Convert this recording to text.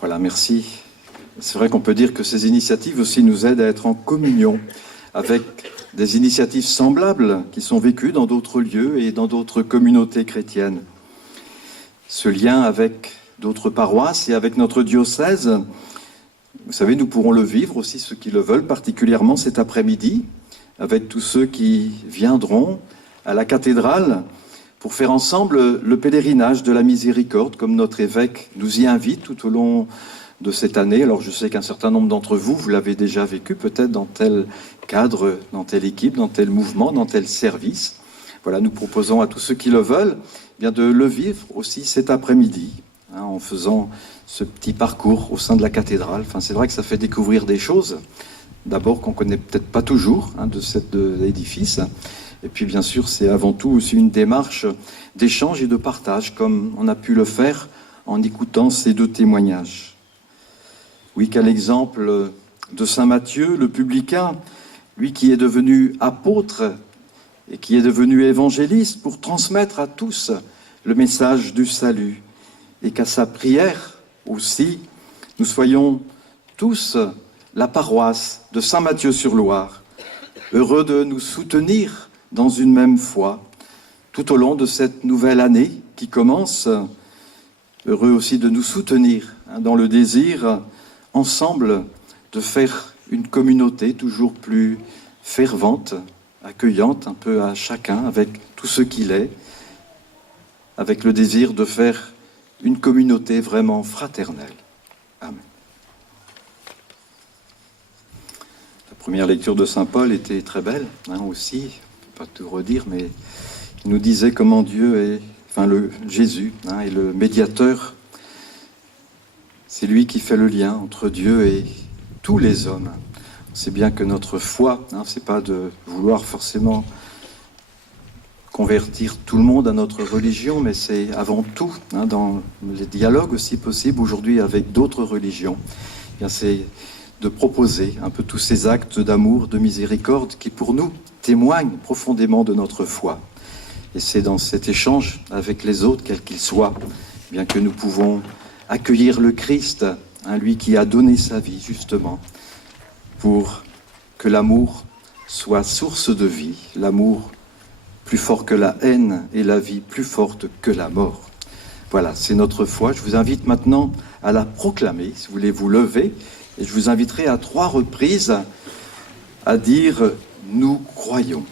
Voilà, merci. C'est vrai qu'on peut dire que ces initiatives aussi nous aident à être en communion avec des initiatives semblables qui sont vécues dans d'autres lieux et dans d'autres communautés chrétiennes. Ce lien avec d'autres paroisses et avec notre diocèse, vous savez, nous pourrons le vivre aussi, ceux qui le veulent, particulièrement cet après-midi, avec tous ceux qui viendront à la cathédrale pour faire ensemble le pèlerinage de la miséricorde, comme notre évêque nous y invite tout au long de cette année. Alors je sais qu'un certain nombre d'entre vous, vous l'avez déjà vécu, peut-être dans tel cadre, dans telle équipe, dans tel mouvement, dans tel service. Voilà, nous proposons à tous ceux qui le veulent, eh bien de le vivre aussi cet après-midi, en faisant ce petit parcours au sein de la cathédrale. Enfin, c'est vrai que ça fait découvrir des choses, d'abord qu'on ne connaît peut-être pas toujours de cet édifice. Et puis bien sûr, c'est avant tout aussi une démarche d'échange et de partage, comme on a pu le faire en écoutant ces deux témoignages. Oui, qu'à l'exemple de saint Matthieu, le publicain, lui qui est devenu apôtre et qui est devenu évangéliste pour transmettre à tous le message du salut, et qu'à sa prière aussi, nous soyons tous la paroisse de saint Matthieu-sur-Loire, heureux de nous soutenir dans une même foi, tout au long de cette nouvelle année qui commence, heureux aussi de nous soutenir dans le désir, ensemble, de faire une communauté toujours plus fervente, accueillante un peu à chacun, avec tout ce qu'il est, avec le désir de faire une communauté vraiment fraternelle. Amen. La première lecture de saint Paul était très belle, aussi. Pas tout redire, mais il nous disait comment Dieu est, Jésus est le médiateur. C'est lui qui fait le lien entre Dieu et tous les hommes. On sait bien que notre foi, c'est pas de vouloir forcément convertir tout le monde à notre religion, mais c'est avant tout, dans les dialogues aussi possibles aujourd'hui avec d'autres religions, c'est de proposer un peu tous ces actes d'amour, de miséricorde qui pour nous témoignent profondément de notre foi. Et c'est dans cet échange avec les autres, quels qu'ils soient, bien que nous pouvons accueillir le Christ, lui qui a donné sa vie justement pour que l'amour soit source de vie, l'amour plus fort que la haine et la vie plus forte que la mort. Voilà, c'est notre foi. Je vous invite maintenant à la proclamer, si vous voulez vous lever, et je vous inviterai à 3 reprises à dire « Nous croyons ».